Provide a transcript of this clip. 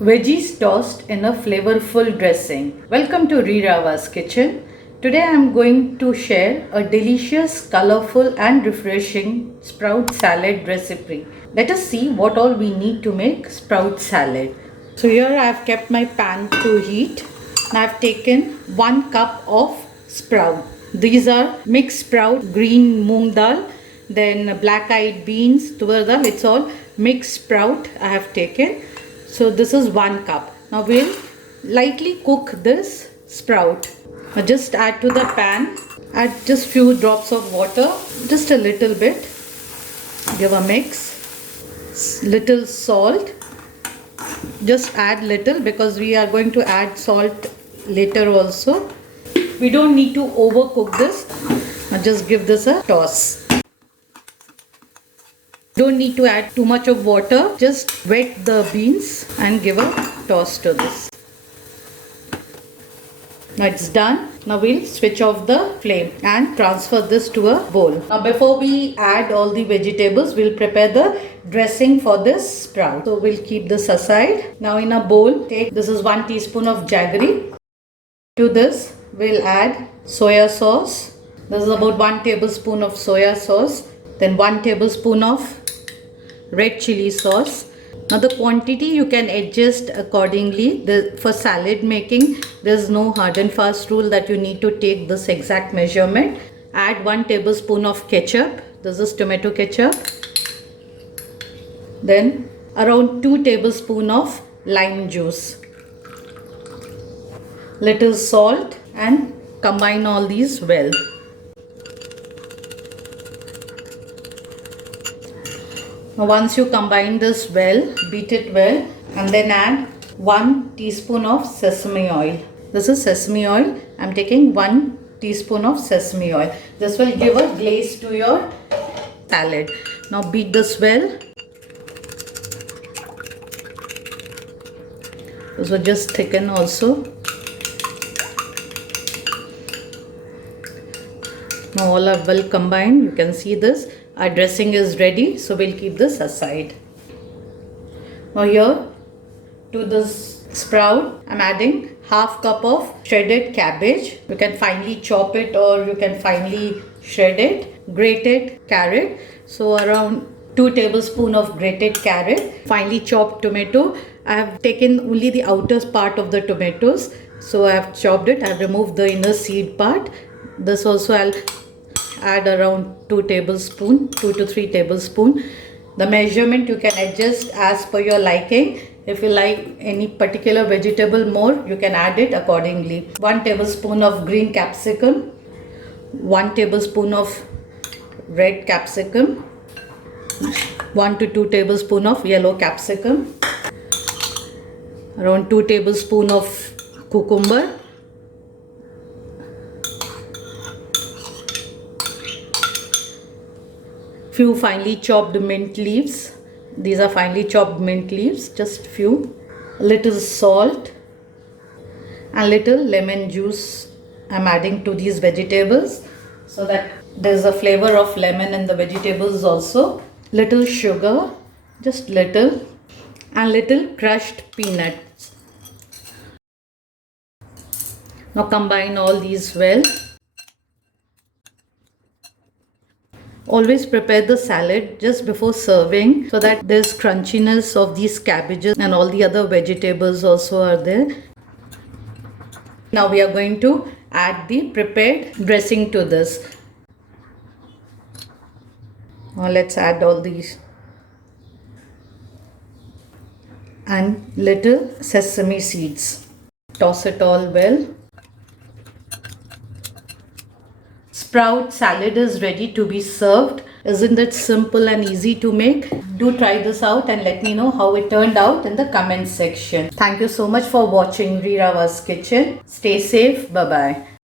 Veggies tossed in a flavorful dressing. Welcome to Rirava's kitchen. Today I am going to share a delicious, colorful and refreshing sprout salad recipe. Let us see what all we need to make sprout salad. So here I have kept my pan to heat. I have taken 1 cup of sprout. These are mixed sprout, green moong dal, then black-eyed beans, tur dal. It's all mixed sprout I have taken. So this is 1 cup. Now we'll lightly cook this sprout. Now just add to the pan, add just few drops of water, just a little bit. Give a mix. Little salt. Just add little because we are going to add salt later also. We don't need to overcook this. Now just give this a toss. Don't need to add too much of water, just wet the beans and give a toss to this. Now it's done. Now we'll switch off the flame and transfer this to a bowl. Now before we add all the vegetables, we'll prepare the dressing for this sprout. So we'll keep this aside. Now in a bowl, this is 1 teaspoon of jaggery. To this, we'll add soya sauce. This is about 1 tablespoon of soya sauce. Then 1 tablespoon of red chilli sauce. Now the quantity you can adjust accordingly. For salad making, there's no hard and fast rule that you need to take this exact measurement. Add 1 tablespoon of ketchup. This is tomato ketchup. Then around 2 tablespoon of lime juice. Little salt and combine all these well. Now once you combine this well, beat it well and then add 1 teaspoon of sesame oil. This is sesame oil. I am taking 1 teaspoon of sesame oil. This will give a glaze to your salad. Now beat this well. This will just thicken also. Now all are well combined. You can see this. Our dressing is ready, so we'll keep this aside. Now here to this sprout, I'm adding half cup of shredded cabbage. You can finely chop it or you can finely shred it. Grated carrot, so around 2 tablespoons of grated carrot. Finely chopped tomato. I have taken only the outer part of the tomatoes, so I have chopped it. I have removed the inner seed part. This also I'll add around 2 to 3 tablespoons. The measurement you can adjust as per your liking. If you like any particular vegetable more, you can add it accordingly. 1 tablespoon of green capsicum, 1 tablespoon of red capsicum, 1 to 2 tablespoons of yellow capsicum, around 2 tablespoons of cucumber, few finely chopped mint leaves. These are finely chopped mint leaves, just few. Little salt and little lemon juice I'm adding to these vegetables so that there's a flavor of lemon in the vegetables also. Little sugar, just little, and little crushed peanuts. Now combine all these well. Always prepare the salad just before serving so that there's crunchiness of these cabbages and all the other vegetables also are there. Now we are going to add the prepared dressing to this. Now let's add all these. And little sesame seeds. Toss it all well. Sprout salad is ready to be served. Isn't it simple and easy to make? Do try this out and let me know how it turned out in the comment section. Thank you so much for watching Rirava's kitchen. Stay safe. Bye-bye.